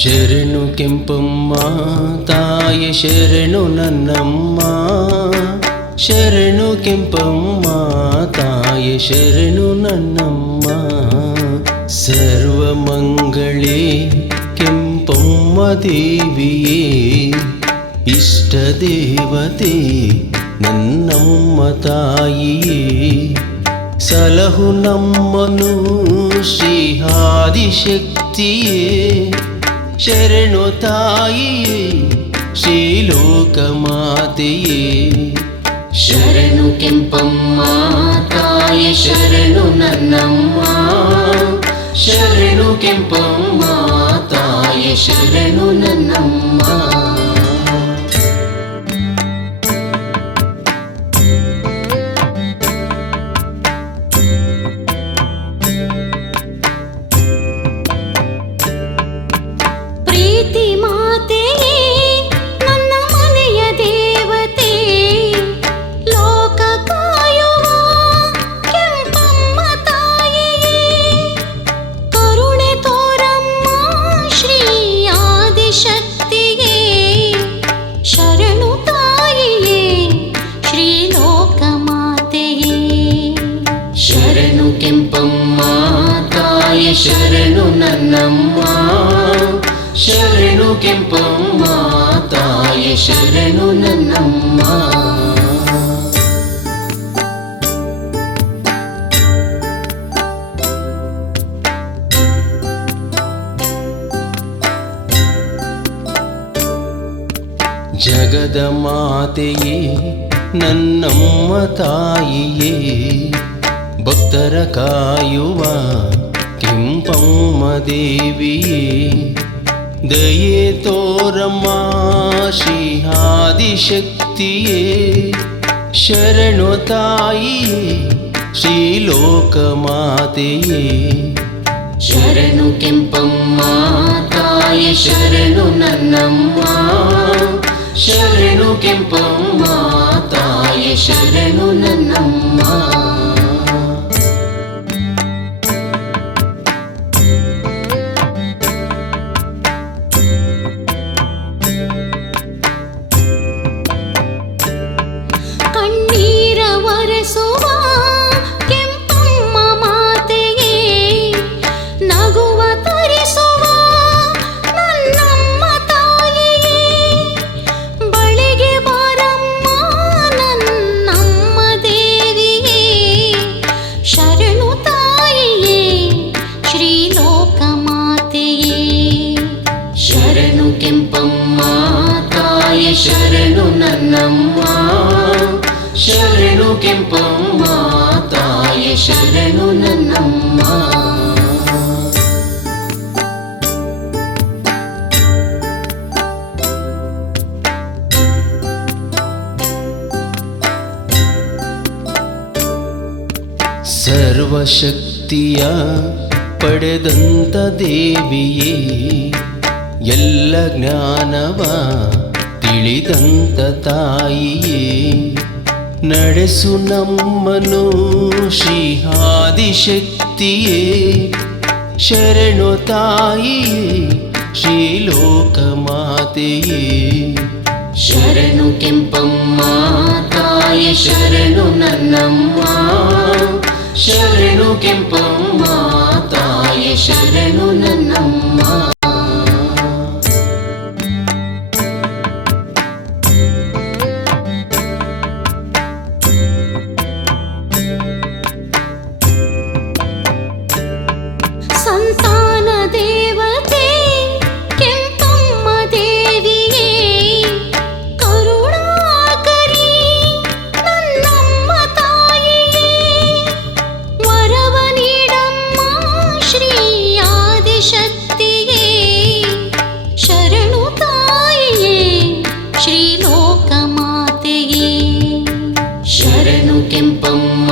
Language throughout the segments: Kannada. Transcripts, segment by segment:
ಶರಣು ಕೆಂಪಮ್ಮ ತಾಯಿ ಶರಣು ನನ್ನಮ್ಮ, ಶರಣು ಕೆಂಪಮ್ಮ ತಾಯಿ ಶರಣು ನನ್ನಮ್ಮ. ಸರ್ವಮಂಗಳೇ ಕೆಂಪಮ್ಮ ದೇವಿಯೇ, ಇಷ್ಟ ದೇವತೆ ನನ್ನಮ್ಮ ತಾಯಿಯೇ. ಸಲಹು ನಮ್ಮನು ಶ್ರೀ ಆದಿಶಕ್ತಿಯೇ, ಶರಣು ತಾಯಿಯೇ ಶ್ರೀಲೋಕ ಮಾತೆಯೇ. ಶರಣು ಕೆಂಪಮ್ಮ ತಾಯಿ ಶರಣು ನನ್ನಮ್ಮ, ಶರಣು ಕೆಂಪಮ್ಮ ತಾಯಿ ಶರಣು ನನ್ನಮ್ಮ. ಪ್ರೀತಿ ಮಾತೆಯೇ ನನ್ನ ಮನೆಯ ದೇವತೆ, ಲೋಕ ಕಾಯುವ ಕೆಂಪಮ್ಮ ತಾಯಿಯೇ. ಕರುಣೆ ತೋರಮ್ಮ ಶ್ರೀ ಆದಿಶಕ್ತಿಯೇ, ಶರಣು ತಾಯಿಯೇ ಶ್ರೀಲೋಕ ಮಾತೆಯೇ. ಶರಣು ಕೆಂಪಮ್ಮ ತಾಯಿ ಶರಣು ನನ್ನಮ್ಮ, ಶರಣು ಕೆಂಪಮ್ಮ ತಾಯಿ ಶರಣು ನನ್ನಮ್ಮ. ಜಗದ ಮಾತೆಯೇ ನನ್ನಮ್ಮ ತಾಯಿಯೇ, ಭಕ್ತರ ಕಾಯುವ ಕೆಂಪಮ್ಮ ದೇವಿಯೇ. ದಯೆ ತೋರಮ್ಮ ಶ್ರೀ ಆದಿಶಕ್ತಿಯೇ, ಶರಣು ತಾಯಿಯೇ ಶ್ರೀಲೋಕ ಮಾತೆಯೇ. ಶರಣು ಕೆಂಪಮ್ಮ ತಾಯಿ ಶರಣು ನನ್ನಮ್ಮ, ಶರಣು ಕೆಂಪಮ್ಮ ತಾಯಿ ಶರಣು ನನ್ನಮ್ಮ. ಕಣ್ಣೀರ ಒರೆಸುವ ಕೆಂಪಮ್ಮ ಮಾತೆಯೇ, ನಗುವ ತರಿಸುವ ನನ್ನಮ್ಮ ತಾಯಿಯೇ. ಬಳಿಗೆ ಬಾರಮ್ಮ ನನ್ನಮ್ಮ ದೇವಿಯೇ, ಶರಣು ತಾಯಿಯೇ ಶ್ರೀಲೋಕ ಮಾತೆಯೇ. ಶರಣು ಕೆಂಪಮ್ಮ ತಾಯಿ ಶರಣು ನನ್ನಮ್ಮ, ಶರಣು ಕೆಂಪಮ್ಮ ತಾಯಿ ಶರಣು ನನ್ನಮ್ಮ. ಸರ್ವಶಕ್ತಿಯ ಪಡೆದಂತ ದೇವಿಯೇ, ಎಲ್ಲ ಜ್ಞಾನವ ತಿಳಿದಂತ ತಾಯಿಯೇ. ನಡೆಸು ನಮ್ಮನು ಶ್ರೀ ಆದಿಶಕ್ತಿಯೇ, ಶರಣು ತಾಯಿಯೇ ಶ್ರೀಲೋಕ ಮಾತೆಯೇ. ಶರಣು ಕೆಂಪಮ್ಮ ತಾಯಿ ಶರಣು ನನ್ನಮ್ಮ, ಶರಣು ಕೆಂಪಮ್ಮ ತಾಯಿ ಶರಣು ನನ್ನಮ್ಮ. ಸಂತಾನ ದೇವತೆ ಕೆಂಪಮ್ಮ ದೇವಿಯೇ, ಕರುಣಾಕರಿ ನನ್ನಮ್ಮ ತಾಯಿಯೇ. ವರವ ನೀಡಮ್ಮ ಶ್ರೀ ಆದಿಶಕ್ತಿಯೇ, ಶರಣು ತಾಯಿಯೇ ಶ್ರೀಲೋಕ ಮಾತೆಯೇ. ಶರಣು ಕೆಂಪಮ್ಮ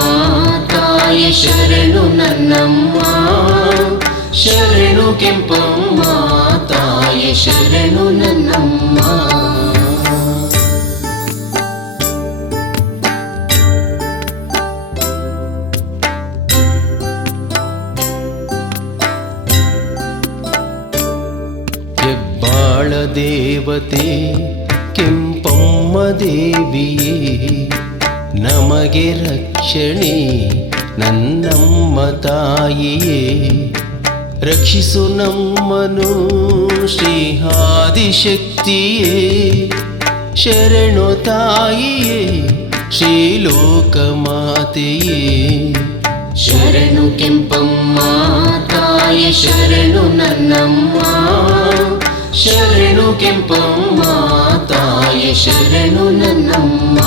ತಾಯಿ ಶರಣು ನನ್ನಮ್ಮ, ಶರಣು ಕೆಂಪಮ್ಮ ತಾಯಿ ಶರಣು ನನ್ನಮ್ಮ. ದೇವತೆ ಕೆಂಪಮ್ಮ ದೇವಿಯೇ ನಮಗೆ ರಕ್ಷಣೆ ನನ್ನಮ್ಮ ತಾಯಿಯೇ ರಕ್ಷಿಸು ನಮ್ಮನು ಶ್ರೀ ಆದಿಶಕ್ತಿಯೇ ಶರಣು ತಾಯಿಯೇ ಶ್ರೀಲೋಕ ಮಾತೆಯೇ ಶರಣು ಕೆಂಪಮ್ಮ ತಾಯಿ ಶರಣು ನನ್ನಮ್ಮ ಶರಣು ಕೆಂಪಮ್ಮ ತಾಯಿ ಶರಣು ನನ್ನಮ್ಮ